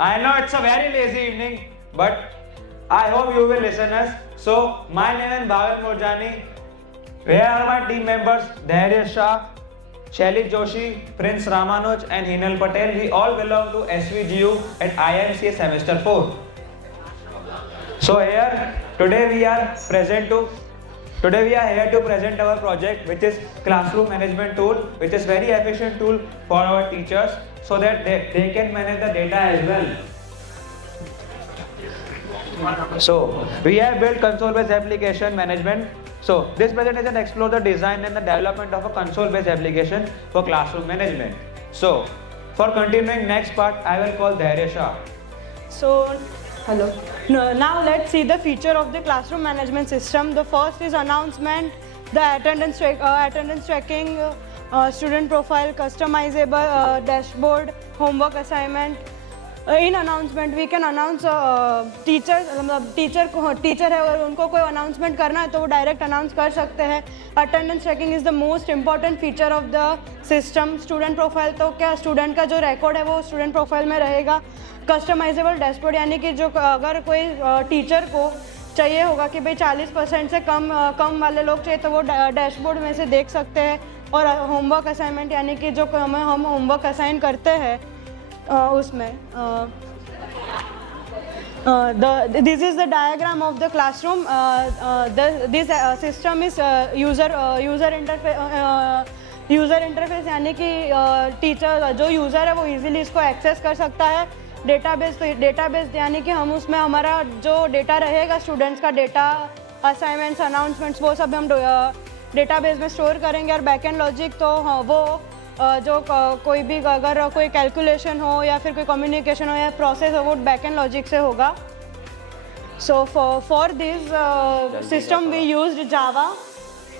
I know it's a very lazy evening, but I hope you will listen us. So, my name is Bhagal Murjani. Here are my team members: Dhairya Shah, Shailit Joshi, Prince Ramanuj, and Hinal Patel. We all belong to SVGU at IMCA Semester 4. So here today we are here to present our project, which is classroom management tool, which is very efficient tool for our teachers so that they can manage the data as well. So we have built console-based application management. So this presentation explores the design and the development of a console-based application for classroom management. So for continuing next part, I will call Dhairya Shah. So, hello. Now let's see the feature of the classroom management system. The first is announcement, the attendance tracking, student profile, customizable dashboard, homework assignment. In announcement we can announce teacher है अगर उनको कोई अनाउंसमेंट करना है तो वो direct announce कर सकते हैं. Attendance tracking is the most important feature of the system. Student profile तो क्या स्टूडेंट का जो रिकॉर्ड है वो स्टूडेंट प्रोफाइल में रहेगा. कस्टमाइजेबल डैशबोर्ड यानी कि जो अगर कोई टीचर को चाहिए होगा कि भाई 40% से कम वाले लोग चाहिए तो वो डैशबोर्ड में से देख सकते हैं. और होमवर्क असाइनमेंट यानी कि जो हम होमवर्क असाइन करते हैं उसमें this is the diagram of the classroom. This system is user interface यानी कि टीचर जो यूज़र है वो इजीली इसको एक्सेस कर सकता है. डेटाबेस तो डेटाबेस यानी कि हम उसमें हमारा जो डेटा रहेगा स्टूडेंट्स का डेटा, असाइनमेंट्स, अनाउंसमेंट्स वो सब हम डेटाबेस में स्टोर करेंगे. और बैकएंड लॉजिक तो वो जो कोई भी अगर कोई कैलकुलेशन हो या फिर कोई कम्युनिकेशन हो या प्रोसेस हो वो बैकएंड लॉजिक से होगा. So for this system we used Java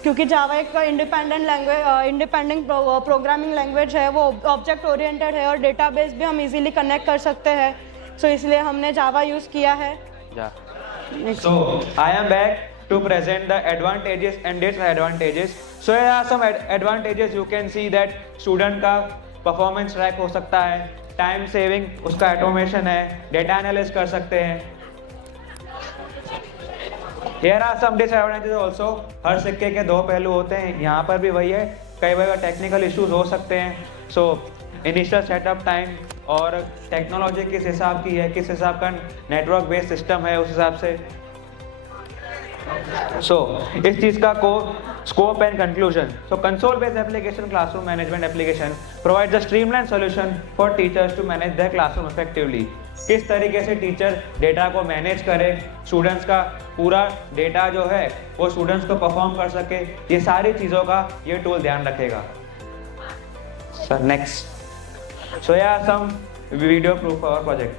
क्योंकि जावा एक इंडिपेंडेंट प्रोग्रामिंग लैंग्वेज है. वो ऑब्जेक्ट ओरिएंटेड है और डेटाबेस भी हम इजीली कनेक्ट कर सकते हैं. सो इसलिए हमने जावा यूज़ किया है. So I am back to present the advantages and disadvantages. So here are some advantages. You can see that student का performance track हो सकता है, time saving उसका automation है, data analyze कर सकते हैं. Here are some disadvantages also. हर सिक्के के दो पहलू होते हैं. यहाँ पर भी वही है, कई बार टेक्निकल इश्यूज हो सकते हैं. सो इनिशियल सेटअप टाइम और टेक्नोलॉजी किस हिसाब की है, किस हिसाब का नेटवर्क बेस्ड सिस्टम है, उस हिसाब से. So इस चीज़ का scope and conclusion. So console based application classroom management application provides a streamlined solution for teachers to manage their classroom effectively. किस तरीके से टीचर डेटा को मैनेज करे, स्टूडेंट्स का पूरा डेटा जो है वो स्टूडेंट्स को परफॉर्म कर सके, ये सारी चीज़ों का ये टूल ध्यान रखेगा. Sir next. सो या some video proof for our project.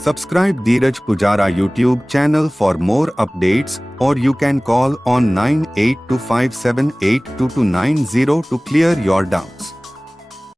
Subscribe Dheeraj Pujara YouTube channel for more updates, or you can call on 9825782290 to clear your doubts.